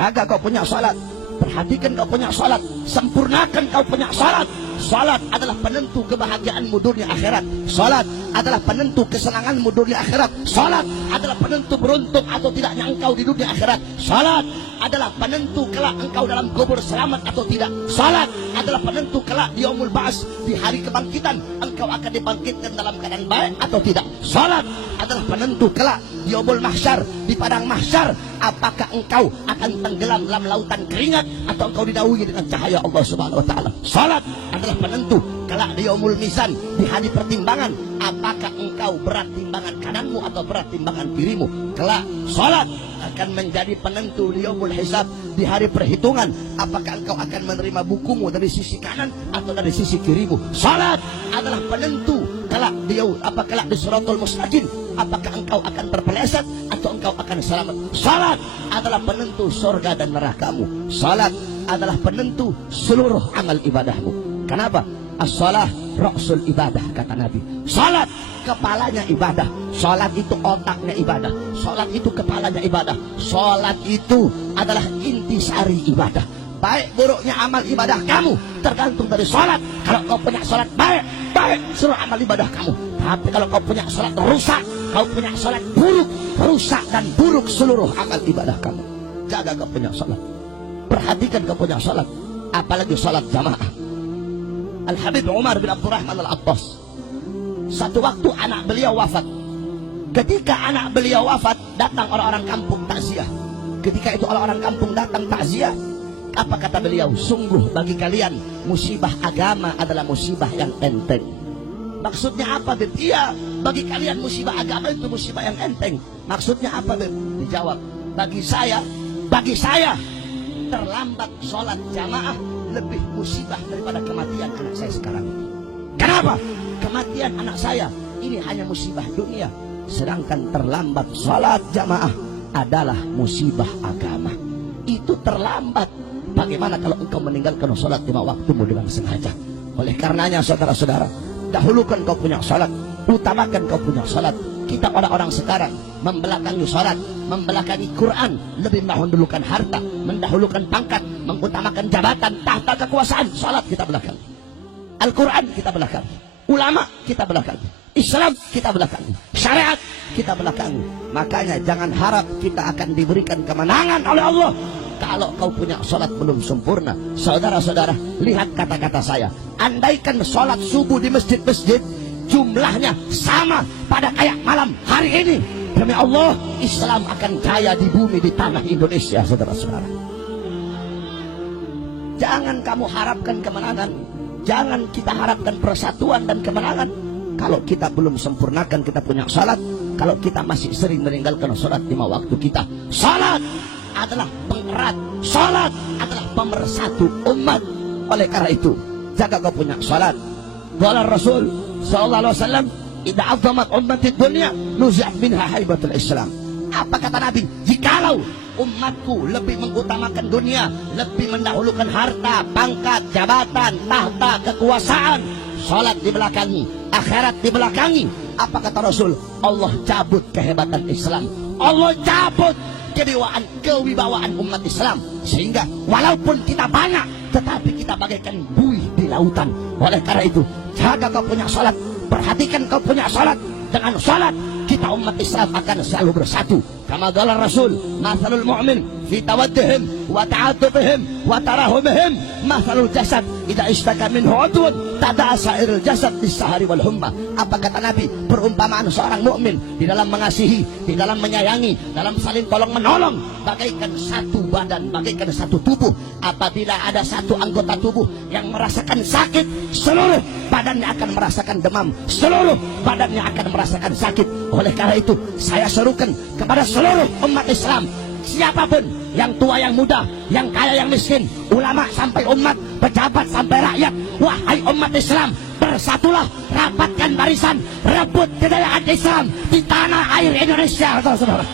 Jaga kau punya salat, perhatikan kau punya salat, sempurnakan kau punya salat. Salat adalah penentu kebahagiaanmu dunia akhirat. Salat adalah penentu kesenanganmu dunia akhirat. Salat adalah penentu beruntung atau tidaknya engkau di dunia akhirat. Salat adalah penentu kelak engkau dalam kubur selamat atau tidak. Salat adalah penentu kelak di yaumul ba'ats, di hari kebangkitan, engkau akan dibangkitkan dalam keadaan baik atau tidak. Salat adalah penentu kelak di yaumul mahsyar, di padang mahsyar, apakah engkau akan tenggelam dalam lautan keringat atau engkau didahului dengan cahaya Allah Subhanahu wa taala. Salat adalah penentu kelak di yaumul mizan, di hari pertimbangan, apakah engkau berat timbangan kananmu atau berat timbangan kirimu. Kelak salat akan menjadi penentu di yaumul hisab, di hari perhitungan, apakah engkau akan menerima bukumu dari sisi kanan atau dari sisi kirimu. Salat adalah penentu kelak di siratal mustaqim, apakah engkau akan terpeleset atau engkau akan selamat. Salat adalah penentu surga dan nerakamu. Salat adalah penentu seluruh amal ibadahmu. Kenapa? As-salah ra'sul ibadah, kata Nabi. Salat kepalanya ibadah. Salat itu otaknya ibadah. Salat itu kepalanya ibadah. Salat itu adalah intisari ibadah. Baik buruknya amal ibadah kamu tergantung dari salat. Kalau kau punya salat baik, baik seluruh amal ibadah kamu. Tapi kalau kau punya salat rusak, kau punya salat buruk, rusak dan buruk seluruh amal ibadah kamu. Jaga kau punya salat, perhatikan kau punya salat, apalagi salat jamaah. Al-Habib Umar bin Abdurrahman Al-Attas, satu waktu anak beliau wafat. Ketika anak beliau wafat, datang orang-orang kampung takziah. Ketika itu orang-orang kampung datang takziah, apa kata beliau? Sungguh bagi kalian musibah agama adalah musibah yang enteng. Maksudnya apa, Beb? Iya, bagi kalian musibah agama itu musibah yang enteng. Maksudnya apa, Beb? Dijawab, bagi saya terlambat sholat jamaah lebih musibah daripada kematian anak saya sekarang ini. Kenapa? Kematian anak saya ini hanya musibah dunia, sedangkan terlambat sholat jamaah adalah musibah agama. Itu terlambat. Bagaimana kalau engkau meninggalkan sholat lima waktumu dengan sengaja? Oleh karenanya saudara-saudara, dahulukan kau punya sholat, utamakan kau punya sholat. Kita orang-orang sekarang membelakangi sholat, membelakangi Quran, lebih mendahulukan harta, mendahulukan pangkat, mengutamakan jabatan, tahta kekuasaan. Sholat kita belakang, Al-Quran kita belakang, ulama kita belakang, Islam kita belakang, syariat kita belakang. Makanya jangan harap kita akan diberikan kemenangan oleh Allah kalau kau punya sholat belum sempurna. Saudara-saudara, lihat kata-kata saya. Andaikan sholat subuh di masjid-masjid jumlahnya sama pada kayak malam hari ini, demi Allah Islam akan jaya di bumi, di tanah Indonesia. Saudara-saudara, jangan kamu harapkan kemenangan, jangan kita harapkan persatuan dan kemenangan kalau kita belum sempurnakan kita punya salat, kalau kita masih sering meninggalkan salat lima waktu kita. Salat adalah pengerat, salat adalah pemersatu umat. Oleh karena itu, jaga kau punya salat. Qala Rasul sallallahu alaihi wasallam, "Idza 'azzamat ummatid dunya, nuzi'at minha haibatul Islam." Apa kata Nabi? Jikalau umatku lebih mengutamakan dunia, lebih mendahulukan harta, pangkat, jabatan, tahta, kekuasaan, salat dibelakangi, akhirat dibelakangi, apa kata Rasul? Allah cabut kehebatan Islam, Allah cabut kewibawaan umat Islam, sehingga walaupun kita banyak tetapi kita bagaikan buih di lautan. Oleh karena itu, jaga kau punya salat, perhatikan kau punya salat. Dengan salat kita umat Islam akan selalu bersatu. Kama qala Rasul, mathalul mu'min fi tawaddihim wa ta'atufihim wa tarahumihim mathalul jasad idza ishtaka minhu 'udwun tada'a sa'irul jasad bis-sahari wal humma. Apa kata Nabi? Perumpamaan seorang mukmin di dalam mengasihi, di dalam menyayangi, dalam saling tolong menolong, bagaikan satu badan, bagaikan satu tubuh. Apabila ada satu anggota tubuh yang merasakan sakit, seluruh badannya akan merasakan demam, seluruh badannya akan merasakan sakit. Oleh karena itu, saya serukan kepada seluruh umat Islam, siapapun, yang tua yang muda, yang kaya yang miskin, ulama sampai umat, pejabat sampai rakyat, wahai umat Islam, bersatulah, rapatkan barisan, rebut kejayaan Islam di tanah air Indonesia. Saudara-saudara,